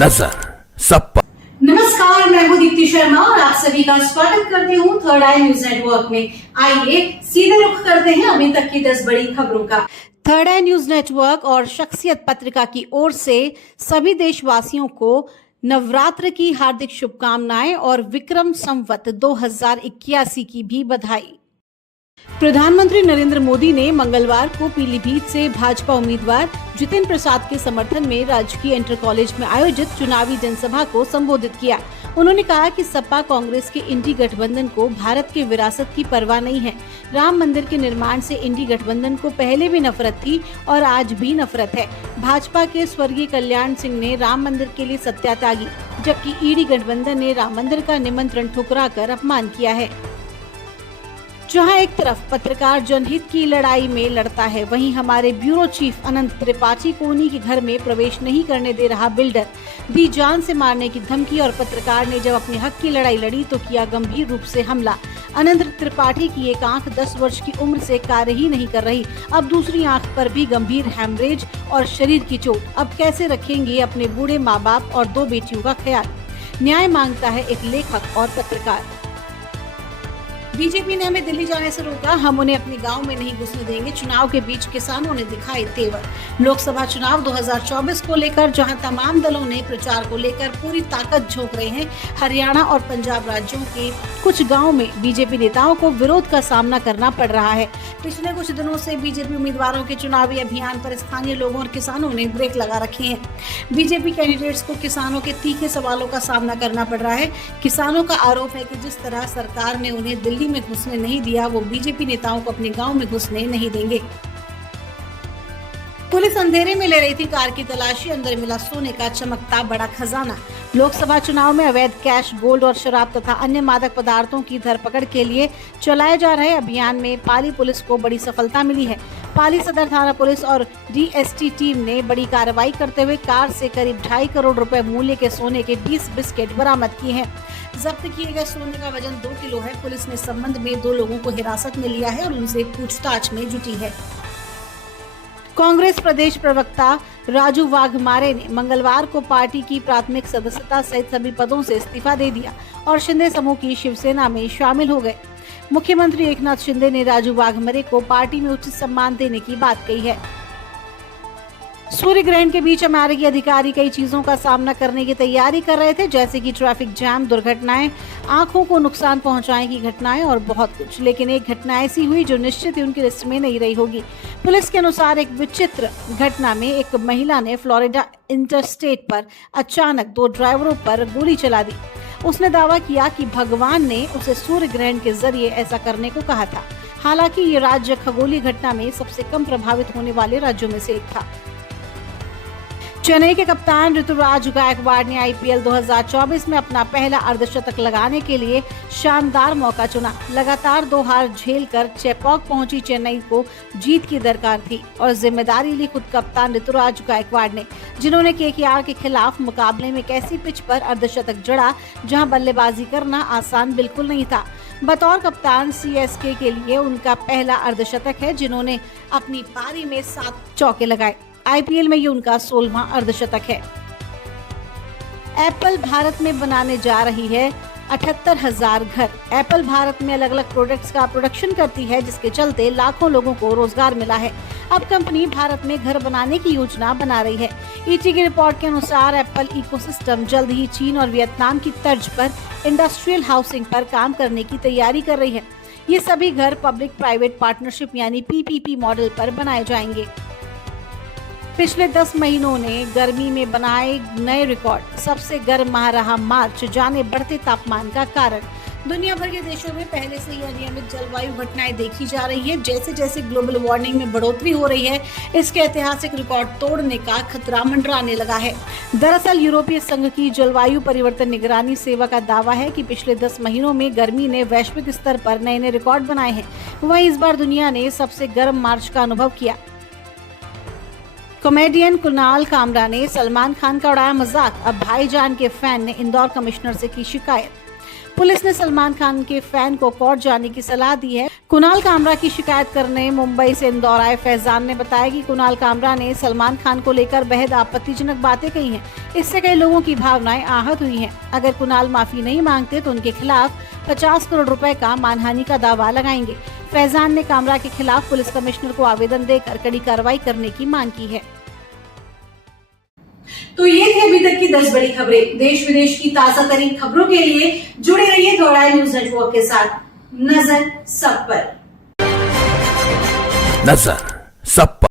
नजर सब पर। नमस्कार, मैं हूं दीप्ति शर्मा और आप सभी का स्वागत करती हूं थर्ड आई न्यूज नेटवर्क में। आइए सीधे रुख करते हैं अभी तक की 10 बड़ी खबरों का। थर्ड आई न्यूज नेटवर्क और शख्सियत पत्रिका की ओर से सभी देशवासियों को नवरात्र की हार्दिक शुभकामनाएं और विक्रम संवत 2081 की भी बधाई। प्रधानमंत्री नरेंद्र मोदी ने मंगलवार को पीलीभीत से भाजपा उम्मीदवार जितिन प्रसाद के समर्थन में राजकीय इंटर कॉलेज में आयोजित चुनावी जनसभा को संबोधित किया। उन्होंने कहा कि सपा कांग्रेस के इंडी गठबंधन को भारत की विरासत की परवाह नहीं है। राम मंदिर के निर्माण से इंडी गठबंधन को पहले भी नफरत थी और आज भी नफरत है। भाजपा के स्वर्गीय कल्याण सिंह ने राम मंदिर के लिए सत्या त्यागी, जबकि ईडी गठबंधन ने राम मंदिर का निमंत्रण ठुकराकर अपमान किया है। जहां एक तरफ पत्रकार जनहित की लड़ाई में लड़ता है, वहीं हमारे ब्यूरो चीफ अनंत त्रिपाठी को उन्हीं के घर में प्रवेश नहीं करने दे रहा बिल्डर, दी जान से मारने की धमकी और पत्रकार ने जब अपने हक की लड़ाई लड़ी तो किया गंभीर रूप से हमला। अनंत त्रिपाठी की एक आंख 10 वर्ष की उम्र से कार्य ही नहीं कर रही, अब दूसरी आंख पर भी गंभीर हैमरेज और शरीर की चोट। अब कैसे रखेंगे अपने बूढ़े माँ बाप और 2 बेटियों का ख्याल, न्याय मांगता है एक लेखक और पत्रकार। बीजेपी ने हमें दिल्ली जाने से रोका, हम उन्हें अपने गांव में नहीं घुसने देंगे। चुनाव के बीच किसानों ने दिखाए तेवर। लोकसभा चुनाव 2024 को लेकर जहां तमाम दलों ने प्रचार को लेकर पूरी ताकत झोंक रहे हैं, हरियाणा और पंजाब राज्यों के कुछ गांवों में बीजेपी नेताओं को विरोध का सामना करना पड़ रहा है। पिछले कुछ दिनों से बीजेपी उम्मीदवारों के चुनावी अभियान पर स्थानीय लोगों और किसानों ने ब्रेक लगा रखे हैं। बीजेपी कैंडिडेट्स को किसानों के तीखे सवालों का सामना करना पड़ रहा है। किसानों का आरोप है कि जिस तरह सरकार ने उन्हें दिल्ली में घुसने नहीं दिया, वो बीजेपी नेताओं को अपने गांव में घुसने नहीं देंगे। पुलिस अंधेरे में ले रही थी कार की तलाशी, अंदर मिला सोने का चमकता बड़ा खजाना। लोकसभा चुनाव में अवैध कैश, गोल्ड और शराब तथा अन्य मादक पदार्थों की धरपकड़ के लिए चलाए जा रहे अभियान में पाली पुलिस को बड़ी सफलता मिली है। पाली सदर थाना पुलिस और डीएसटी टीम ने बड़ी कार्रवाई करते हुए कार से करीब 2.5 करोड़ रुपए मूल्य के सोने के 20 बिस्किट बरामद किए हैं। जब्त किए गए सोने का वजन 2 किलो है। पुलिस ने इस संबंध में 2 लोगों को हिरासत में लिया है और उनसे पूछताछ में जुटी है। कांग्रेस प्रदेश प्रवक्ता राजू वाघमारे ने मंगलवार को पार्टी की प्राथमिक सदस्यता सहित सभी पदों से इस्तीफा दे दिया और शिंदे समूह की शिवसेना में शामिल हो गए। मुख्यमंत्री एकनाथ शिंदे ने राजू वाघमारे को पार्टी में उचित सम्मान देने की बात कही है। सूर्य ग्रहण के बीच अमेरिकी अधिकारी कई चीजों का सामना करने की तैयारी कर रहे थे, जैसे कि ट्रैफिक जैम, दुर्घटनाएं, आंखों को नुकसान पहुंचाने की घटनाएं और बहुत कुछ। लेकिन एक घटना ऐसी हुई जो निश्चित ही उनकी लिस्ट में नहीं रही होगी। पुलिस के अनुसार एक विचित्र घटना में एक महिला ने फ्लोरिडा इंटरस्टेट पर अचानक 2 ड्राइवरों पर गोली चला दी। उसने दावा किया कि भगवान ने उसे सूर्य ग्रहण के जरिए ऐसा करने को कहा था। हालांकि ये राज्य खगोलीय घटना में सबसे कम प्रभावित होने वाले राज्यों में से एक था। चेन्नई के कप्तान ऋतुराज गायकवाड़ ने आईपीएल 2024 में अपना पहला अर्धशतक लगाने के लिए शानदार मौका चुना। लगातार 2 हार झेलकर चेपॉक पहुंची चेन्नई को जीत की दरकार थी और जिम्मेदारी ली खुद कप्तान ऋतुराज गायकवाड़ ने, जिन्होंने केकेआर के खिलाफ मुकाबले में एक ऐसी पिच पर अर्धशतक जड़ा जहां बल्लेबाजी करना आसान बिल्कुल नहीं था। बतौर कप्तान सीएसके के लिए उनका पहला अर्धशतक है, जिन्होंने अपनी पारी में 7 चौके लगाए। आईपीएल में ये उनका 16वां अर्धशतक है। एप्पल भारत में बनाने जा रही है 78,000 घर। एप्पल भारत में अलग अलग प्रोडक्ट्स का प्रोडक्शन करती है, जिसके चलते लाखों लोगों को रोजगार मिला है। अब कंपनी भारत में घर बनाने की योजना बना रही है। ईटी की रिपोर्ट के अनुसार एप्पल इकोसिस्टम जल्द ही चीन और वियतनाम की तर्ज पर इंडस्ट्रियल हाउसिंग पर काम करने की तैयारी कर रही है। ये सभी घर पब्लिक प्राइवेट पार्टनरशिप यानी पीपीपी मॉडल पर बनाए जाएंगे। पिछले 10 महीनों ने गर्मी में बनाए नए रिकॉर्ड। सबसे गर्म माह रहा मार्च, जाने बढ़ते तापमान का कारण। दुनिया भर के देशों में पहले से ही अनियमित जलवायु घटनाएं देखी जा रही है। जैसे जैसे ग्लोबल वार्मिंग में बढ़ोतरी हो रही है, इसके ऐतिहासिक रिकॉर्ड तोड़ने का खतरा मंडराने लगा है। दरअसल यूरोपीय संघ की जलवायु परिवर्तन निगरानी सेवा का दावा है कि पिछले 10 महीनों में गर्मी ने वैश्विक स्तर पर नए नए रिकॉर्ड बनाए हैं। वहीं इस बार दुनिया ने सबसे गर्म मार्च का अनुभव किया। कॉमेडियन कुणाल कामरा ने सलमान खान का उड़ाया मजाक। अब भाईजान के फैन ने इंदौर कमिश्नर से की शिकायत। पुलिस ने सलमान खान के फैन को कोर्ट जाने की सलाह दी है। कुणाल कामरा की शिकायत करने मुंबई से इंदौर आए फैजान ने बताया कि कुणाल कामरा ने सलमान खान को लेकर बेहद आपत्तिजनक बातें कही हैं। इससे कई लोगों की भावनाएं आहत हुई हैं। अगर कुणाल माफी नहीं मांगते तो उनके खिलाफ 50 करोड़ रुपए का मानहानि का दावा लगाएंगे। फैजान ने कामरा के खिलाफ पुलिस कमिश्नर को आवेदन देकर कड़ी कार्रवाई करने की मांग की है। तो ये थी अभी तक की 10 बड़ी खबरें। देश विदेश की ताजा तरीन खबरों के लिए जुड़े रहिए थोड़ा न्यूज नेटवर्क के साथ। नजर सब पर।